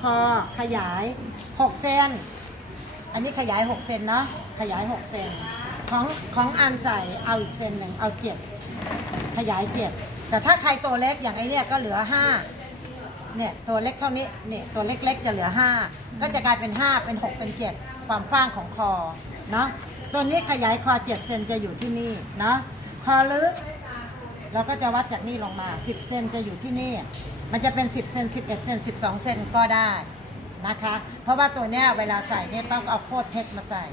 คอขยาย6เซนอันนี้ขยาย6เซนเนาะขยาย6เซนของของอันใส่เอาอีกเซนหนึ่งเอา7ขยาย7แต่ถ้าใครตัวเล็กอย่างไอเนี่ยก็เหลือ5เนี่ยตัวเล็กเท่านี้เนี่ยตัวเล็กๆจะเหลือ5ก็จะกลายเป็น5เป็น6เป็น7ความกว้างของคอเนาะตัวนี้ขยายคอ7เซนจะอยู่ที่นี่เนาะคอลึก เราก็จะวัดจากนี่ลงมา 10 เซนจะอยู่ที่นี่ มันจะเป็น 10 เซน 11 เซน 12 เซนก็ได้นะคะ เพราะว่าตัวเนี้ยเวลาใส่เนี่ยต้องเอาโคตรเพชรมาใส่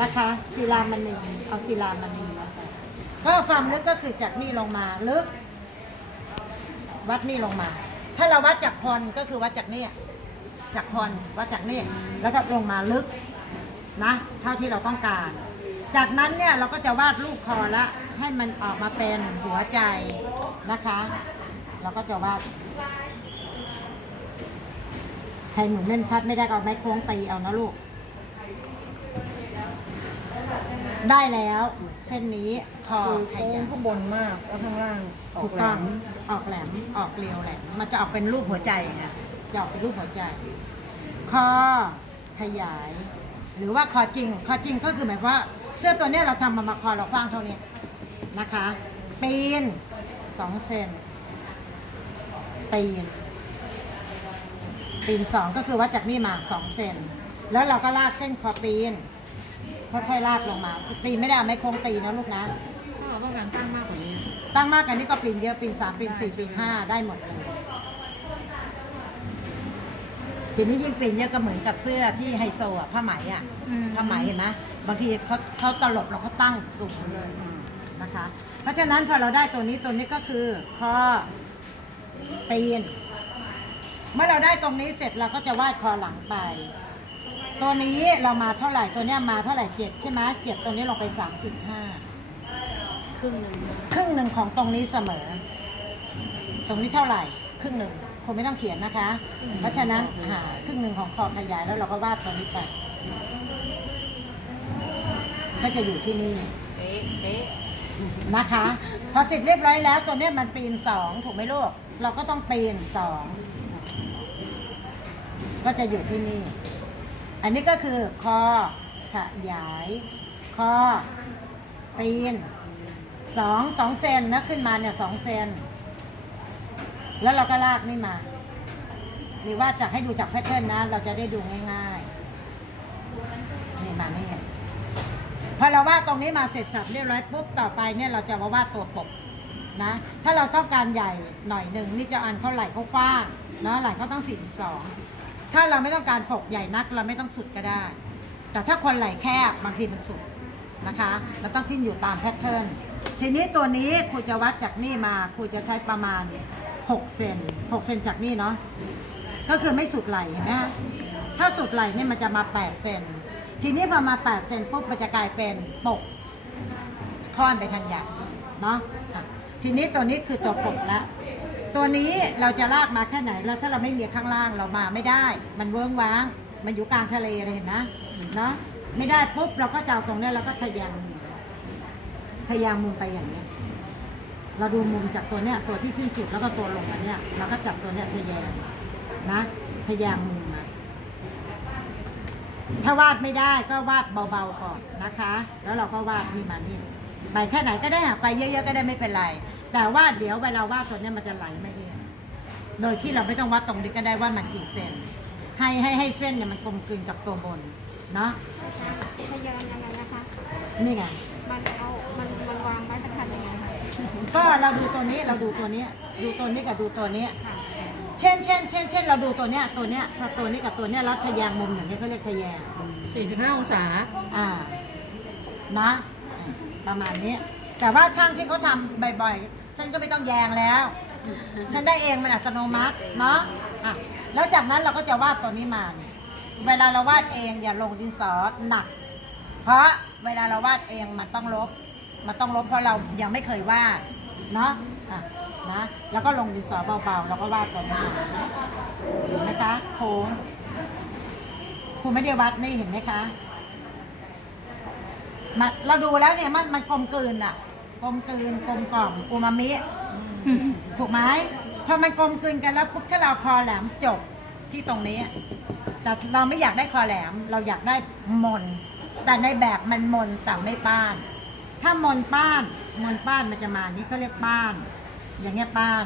นะคะศิลามณีเอาศิลามณีมาใส่ก็ความลึกก็คือจากนี่ลงมาลึก วัดนี่ลงมา ถ้าเราวัดจากคอนก็คือวัดจากนี่จากคอนวัดจากนี่แล้วก็ลงมาลึกนะ เท่าที่เราต้องการ จากนั้นเนี่ยเราก็จะวาดรูปคอละ ให้มันออกมาเป็นหัวใจนะคะ เราก็จะวาดใครหมุนเล่นชัดไม่ได้ก็เอาไม้โค้งตีเอานะลูก ได้แล้ว เส้นนี้คอคือไข่โค้งยาวข้างบนมากแล้วข้างล่างออถูกกแหลต้องมออกแหลมออกเรียวแหลมมันจะออกเป็นรูปหัวใจไงจะออกเป็นรูปหัวใจ คอขยาย หรือว่าคอจริง คอจริงก็คือหมายความว่าเสื้อตัวเนี้ยเราทำมามาคอเรากว้างเท่านี้ นะคะ ปีนสองเซนปีน ปีนสองก็คือวัดจากนี่มาสองเซนแล้วเราก็ลากเส้นคอปีนค่อยๆลากลงมา ตีไม่ได้เอาไม่โค้งตีนะลูกนะถ้าเราต้องการตั้งมากกว่านี้ ตั้งมากกว่านี้ก็ปีนเยอะปีนสามปีนสี่ปีนห้าได้หมดเลยทีนี้ยิ่งปีนเยอะก็เหมือนกับเสื้อที่ไฮโซอะผ้าไหมอะอืมผ้าไหมเห็นไหมบางทีเขาเขาตลบเราเขาตั้งสูงเลย นะคะ เพราะฉะนั้นพอเราได้ตัวนี้ตัวนี้ก็คือข้อปีน เมื่อเราได้ตรงนี้เสร็จเราก็จะวาดคอหลังไป ตัวนี้เรามาเท่าไหร่ตัวเนี้ยมาเท่าไหร่เจ็ดใช่ไหมเจ็ดตัวนี้ลงไปสามจุดห้าครึ่งหนึ่งครึ่งหนึ่งของตรงนี้เสมอ ตรงนี้เท่าไหร่ ครึ่งหนึ่งคุณไม่ต้องเขียนนะคะ เพราะฉะนั้นหาครึ่งหนึ่งของคอขยายแล้วเราก็วาดตรงนี้ไปก็จะอยู่ที่นี่ เป๊ะเป๊ะ นะคะ พอเสร็จเรียบร้อยแล้วตัวเนี้ยมันปีนสองถูกไหมลูก เราก็ต้องปีนสองก็จะอยู่ที่นี่ อันนี้ก็คือคอขยายคอปีนสองสองเซนนะขึ้นมาเนี่ยสองเซนแล้วเราก็ลากนี่มา หรือว่าจะให้ดูจากแพทเทิร์นนะ เราจะได้ดูง่ายๆนี่มานี่ พอเราวาดตรงนี้มาเสร็จสับเรียบร้อยปุ๊บต่อไปเนี่ยเราจะมาวาดตัวปกนะ ถ้าเราต้องการใหญ่หน่อยหนึ่งนี่จะอันเขาไหล่เขากว้างเนาะไหล่เขาต้อง42ถ้าเราไม่ต้องการปกใหญ่นักเราไม่ต้องสุดก็ได้ แต่ถ้าคนไหล่แคบบางทีมันสุดนะคะเราต้องขึ้นอยู่ตามแพทเทิร์นทีนี้ตัวนี้ครูจะวัดจากนี่มาครูจะใช้ประมาณ6เซน6เซนจากนี่เนาะก็คือไม่สุดไหล่เห็นไหมคะถ้าสุดไหล่เนี่ยมันจะมา8เซน ทีนี้พอมา8เซนปุ๊บมันจะกลายเป็นปกค่อนไปทางใหญ่เนาะะทีนี้ตัวนี้คือตัวปกแล้วตัวนี้เราจะลากมาแค่ไหนแล้วถ้าเราไม่มีข้างล่างเรามาไม่ได้ มันเวิ้งว้าง มันอยู่กลางทะเลเลยเห็นไหมเนาะไม่ได้ปุ๊บเราก็จะเอาตรงนี้เราก็ทะยงมุมทะแยงมุมไปอย่างนี้เราดูมุมจากตัวเนี้ยตัวที่สิ้นสุดแล้วก็ตัวลงมาเนี้ยเราก็จับตัวเนี้ยทะแยงนะ ทะแยงมุม ถ้าวาดไม่ได้ก็วาดเบาๆก่อนนะคะ แล้วเราก็วาดนี่มานี่ไปแค่ไหนก็ได้อะไปเยอะๆก็ได้ไม่เป็นไร แต่ว่าเดี๋ยวเวลาวาดตัวเนี้ยมันจะไหลมาเองโดยที่เราไม่ต้องวัดตรงนี้ก็ได้ว่ามันกี่เซนให้ให้ให้เส้นเนี่ยมันกลมกลืนกับตัวบนเนาะทะยานยังไงนะคะ นี่ไงมันเอามันมันวางไว้ทันทันยังไงคะก็เราดูตัวนี้เราดูตัวนี้ ดูตัวนี้กับดูตัวนี้ค่ะเช่นเช่น เช่นเช่นเราดูตัวเนี้ยตัวเนี้ยถ้าตัวนี้กับตัวเนี้ยแล้วทะแยงมุมอย่างนี้เขาเรียกทะแยง45 องศา อ่านะอ่าประมาณนี้ แต่ว่าช่างที่เขาทำบ่อยๆ ฉันก็ไม่ต้องแยงแล้ว ฉันได้เองมันอัตโนมัติเนาะอะแล้วจากนั้นเราก็จะวาดตัวนี้มานี่เวลาเราวาดเองอย่าลงดินสอหนัก เพราะเวลาเราวาดเองมันต้องลบ มันต้องลบเพราะเรายังไม่เคยวาดเนาะ อะนะ แล้วก็ลงดินสอเบาๆ แล้วก็วาดตัวนี้มาเห็นไหมคะโค้งครูไม่ได้วัดนี่เห็นไหมคะมันเราดูแล้วเนี่ยมันมันกลมกลืนอะกลมกลืนกลมกล่อมอูมามิถูกไหมพอมันกลมกลืนกันแล้วปุ๊บถ้าเราคอแหลมจบที่ตรงนี้ แต่เราไม่อยากได้คอแหลม เราอยากได้มน แต่ในแบบมันมนแต่ไม่ป้าน ถ้ามนป้านมนป้านมันจะมานี่เขาเรียกป้าน อย่างเงี้ยป้าน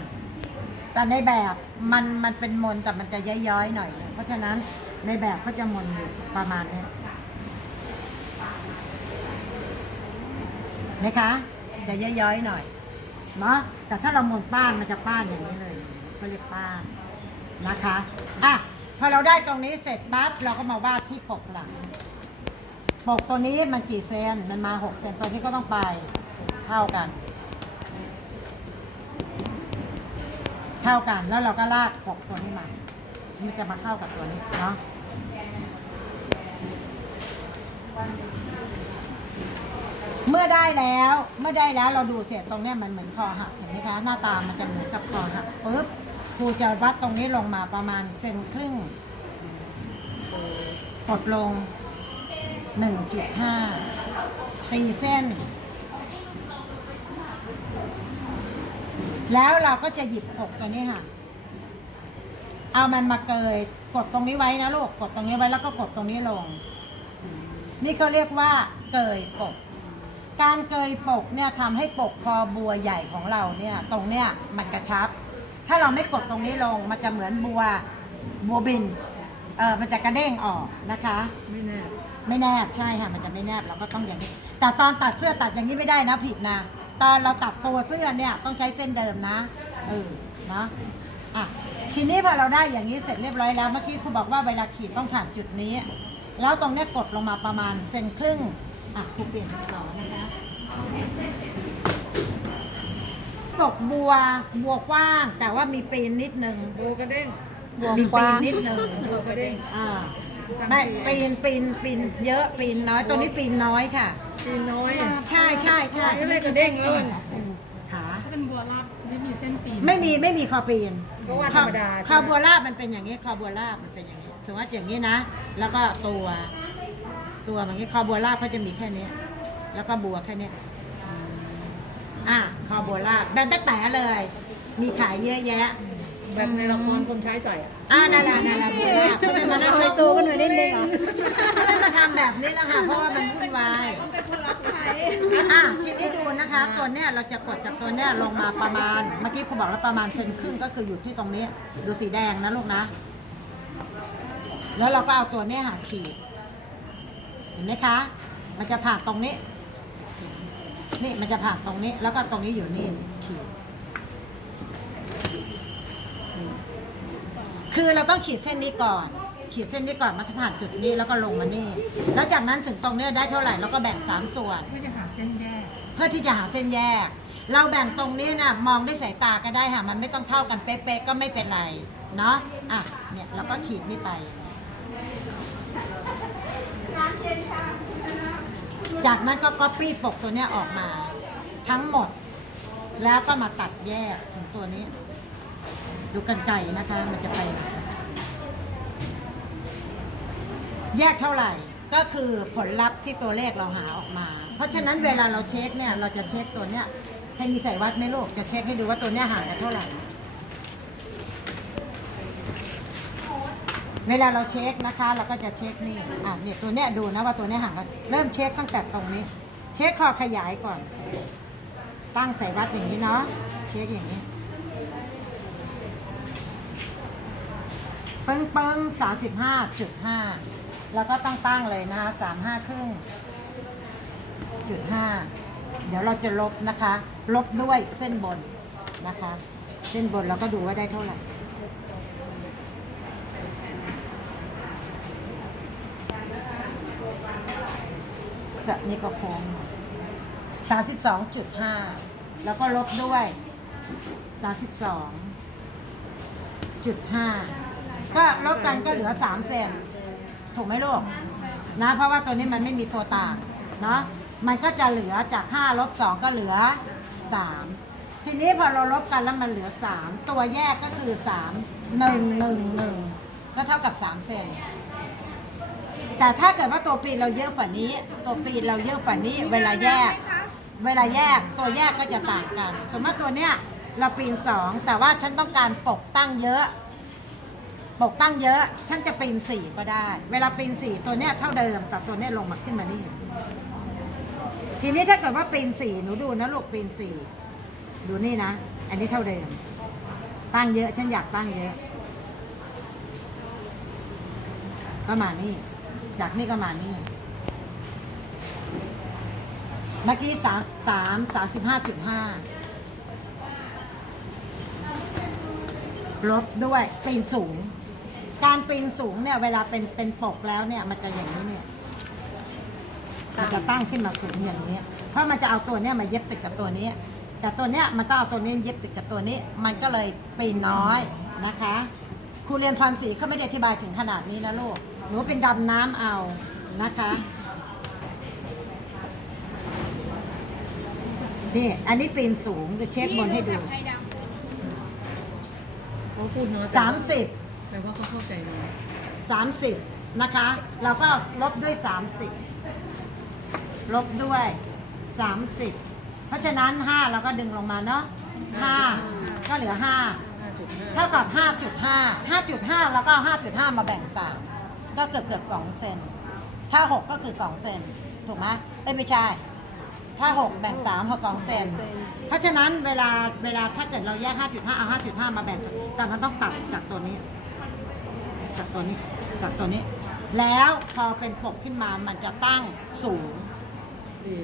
แต่ในแบบมันมันเป็นมนแต่มันจะย้อยๆหน่อย เพราะฉะนั้นในแบบเขาจะมนอยู่ประมาณนี้นะคะจะย้อยๆหน่อยเนาะแต่ถ้าเรามนป้านมันจะป้านอย่างนี้เลยเขาเรียกป้านนะคะอะพอเราได้ตรงนี้เสร็จปั๊บเราก็มาวาดที่ปกหลัง ปกตัวนี้มันกี่เซน มันมาหกเซนตัวนี้ก็ต้องไปเท่ากัน เท่ากันแล้วเราก็ลากปกตัวนี้มา มันจะมาเข้ากับตัวนี้เนาะเมื่อได้แล้วเมื่อได้แล้วเราดูเสร็จตรงเนี้ยมันเหมือนคอหักเห็นไหมคะ หน้าตามันจะเหมือนกับคอหักปุ๊บครูจะวัดตรงนี้ลงมาประมาณเซนครึ่งกดลง 1.5ตีเส้น แล้วเราก็จะหยิบปกตัวนี้ค่ะ เอามันมาเกย กดตรงนี้ไว้นะลูก กดตรงนี้ไว้แล้วก็กดตรงนี้ลง นี่เขาเรียกว่าเกยปก การเกยปกเนี่ยทำให้ปกคอบัวใหญ่ของเราเนี่ย ตรงเนี้ยมันกระชับ ถ้าเราไม่กดตรงนี้ลง มันจะเหมือนบัวบัวบิน เออมันจะกระเด้งออกนะคะ ไม่แน่ไม่แนบใช่ค่ะมันจะไม่แนบเราก็ต้องอย่างนี้ แต่ตอนตัดเสื้อตัดอย่างนี้ไม่ได้นะผิดนะตอนเราตัดตัวเสื้อเนี่ยต้องใช้เส้นเดิมนะเออนะอะทีนี้พอเราได้อย่างนี้เสร็จเรียบร้อยแล้วเมื่อกี้ครูบอกว่าเวลาขีดต้องผ่านจุดนี้ แล้วตรงเนี้ยกดลงมาประมาณเซนครึ่งอะครูเปลี่ยนสอนนะคะปกบัวบัวกว้าง แต่ว่ามีปีนนิดนึง โบกระเด้ง มีปีนนิดนึงโบกระเด้งอ่าจังไม่สีปีนปีนปีนเยอะปีนน้อย ตัวนี้ปีนน้อยค่ะ ปีนน้อยอะใช่ใช่ใช่ก็เลยกระเด้งเลยขาถ้าเป็นบัวราบไม่มีเส้นตีน ไม่มีไม่มีคอปีนก็ว่าธรรมดาคอใช่บัไหมวลาบมันเป็นอย่างนี้คอบัวลาบมันเป็นอย่างนี้สมมติว่าอย่างนี้นะ แล้วก็ตัว ตัวอย่างนี้คอบัวลาบเขาจะมีแค่นี้แล้วก็บัวแค่นี้อะคอบัวลาบแบบแต่แต่เลย มีขายเยอะแยะ แบบในละครคนใช้ใส่อะอ่านั่นแหละนั่นแหละบัวลาเขาจะมานั่งไฮโซกันหน่อยนิดนึงเขาจะมาทำแบบนี้นะคะเพราะว่ามันวุ่นวายเป็นคนรับใช้อะทีนี้ดูนะคะตัวเนี้ยเราจะกดจากตัวเนี้ยลงมาประมาณ เมื่อกี้ครูบอกแล้วประมาณเซนครึ่งก็คืออยู่ที่ตรงนี้ ดูสีแดงนะลูกนะ แล้วเราก็เอาตัวเนี้ยหาขีด เห็นไหมคะ มันจะผ่านตรงนี้ นี่มันจะผ่านตรงนี้ แล้วก็ตรงนี้อยู่นี่ขีด คือเราต้องขีดเส้นนี้ก่อน ขีดเส้นนี้ก่อนมันจะผ่านจุดนี้แล้วก็ลงมานี่ แล้วจากนั้นถึงตรงเนี้ยได้เท่าไหร่เราก็แบ่งสามส่วน เพื่อจะหาเส้นแยกเพื่อที่จะหาเส้นแยก เราแบ่งตรงนี้นะมองด้วยสายตาก็ได้ค่ะ มันไม่ต้องเท่ากันเป๊ะๆก็ไม่เป็นไร เนาะอะเนี่ยเราก็ขีดนี่ไป จากนั้นก็ก๊อปปี้ปกตัวเนี้ยออกมา ทั้งหมด แล้วก็มาตัดแยกถึงตัวนี้ ดูกันไก่นะคะ มันจะไป แยกเท่าไหร่ก็คือผลลัพธ์ที่ตัวเลขเราหาออกมา เพราะฉะนั้นเวลาเราเช็คเนี่ยเราจะเช็คตัวเนี้ยให้มีใส่วัดไหมลูกจะเช็คให้ดูว่าตัวเนี้ยห่างกันเท่าไหร่ เวลาเราเช็คนะคะ เราก็จะเช็คนี่อะเนี่ยตัวเนี้ยดูนะว่าตัวเนี้ยห่างกันเริ่มเช็คตั้งแต่ตรงนี้ เช็คคอขยายก่อน ตั้งใส่วัดอย่างนี้เนาะเช็คอย่างนี้ปึ้งปึ้งสามสิบห้าจุดห้า แล้วก็ตั้งตั้งเลยนะคะสามห้าครึ่งจุดห้าเดี๋ยวเราจะลบนะคะ ลบด้วยเส้นบนนะคะ เส้นบนเราก็ดูว่าได้เท่าไหร่แบบนี้ก็โค้งสามสิบสองจุดห้าแล้วก็ลบด้วยสามสิบสองจุดห้าก็ลบกันก็เหลือสามเซน ถูกไหมลูกนะเพราะว่าตัวนี้มันไม่มีตัวต่างเนาะมันก็จะเหลือจาก5ลบ2ก็เหลือ 3 ทีนี้พอเราลบกันแล้วมันเหลือ 3 ตัวแยกก็คือ 3 1 1 1 ก็เท่ากับ 3 เซนแต่ถ้าเกิดว่าตัวปีนเราเยอะกว่านี้ ตัวปีนเราเยอะกว่านี้ เวลาแยก เวลาแยกตัวแยกก็จะต่างกัน สมมติตัวเนี้ยเราปีนสองแต่ว่าฉันต้องการปกตั้งเยอะ ปกตั้งเยอะ ฉันจะปีนสี่ก็ได้ เวลาปีนสี่ตัวเนี้ยเท่าเดิม แต่ตัวเนี้ยลงมาขึ้นมานี่ ทีนี้ถ้าเกิดว่าปีนสี่หนูดูนะลูกปีนสี่ดูนี่นะ อันนี้เท่าเดิม ตั้งเยอะฉันอยากตั้งเยอะ ก็มานี่ จากนี่ก็มานี่ เมื่อกี้สามสามสามสิบห้าจุดห้าลบด้วยปีนสูง การปีนสูงเนี่ยเวลาเป็นเป็นปกแล้วเนี่ยมันจะอย่างนี้เนี่ยมันจะตั้งขึ้นมาสูงอย่างนี้ เพราะมันจะเอาตัวเนี้ยมาเย็บติดกับตัวนี้ แต่ตัวเนี้ยมันต้องเอาตัวนี้เย็บติดกับตัวนี้ มันก็เลยปีนน้อยนะคะครูเรียนพรศรีเขาไม่ได้อธิบายถึงขนาดนี้นะลูกหนูเป็นดำน้ำเอานะคะนี่อันนี้ปีนสูงจะเช็คบนให้ดูเขาพูดน้อยสามสิบแป ลว่าเขาเข้าใจน้อยสามสิบนะคะ เราก็ลบด้วยสามสิบลบด้วยสามสิบเพราะฉะนั้นห้าเราก็ดึงลงมาเนาะห้าก็เหลือห้าห้าจุดห้าเท่ากับ 5.5 5.5 แล้วก็เอา5.5 มาแบ่ง 3 ก็เกือบเกือบ2เซน ถ้า 6 ก็คือ 2 เซน ถูกไหมเอ้ยไม่ใช่ ถ้า 6 แบ่ง3 6 2เซน เพราะฉะนั้นเวลาเวลาถ้าเกิดเราแยก 5.5 เอา 5.5 มาแบ่งสามแต่มันต้องตัดจากตัวนี้ จากตัวนี้จากตัวนี้ แล้วพอเป็นปกขึ้นมามันจะตั้งสูงดี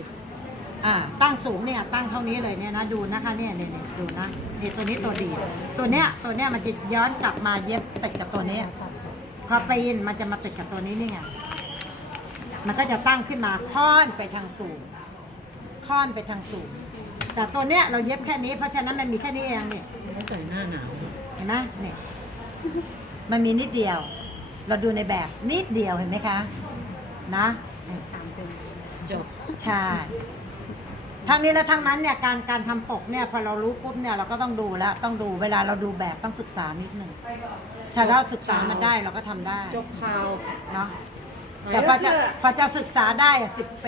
อ่าตั้งสูงเนี่ยตั้งเท่านี้เลยเนี่ยนะดูนะคะเนี่ยเนี่ยเนี่ยดูนะนี่ตัวนี้ตัวดี ตัวเนี้ยตัวเนี้ยมันจะย้อนกลับมาเย็บติดกับตัวนี้คอปีนมันจะมาติดกับตัวนี้นี่ไงมันก็จะตั้งขึ้นมาค่อนไปทางสูงค่อนไปทางสูง แต่ตัวเนี้ยเราเย็บแค่นี้เพราะฉะนั้นมันมีแค่นี้เองเนี่ยเขาใส่หน้าหนาวเห็นไหมเนี่ย มันมีนิดเดียว เราดูในแบบนิดเดียวเห็นไหมคะ นะสามเซนจบใช่ทั้งนี้และทั้งนั้นเนี่ยการการทำปกเนี่ยพอเรารู้ปุ๊บเนี่ยเราก็ต้องดูแล้วต้องดูเวลาเราดูแบบต้องศึกษานิดนึงถ้าเราศึกษามันได้เราก็ทำได้จบข่าวเนาะแต่พอจะพอจะศึกษาได้อะสิบปี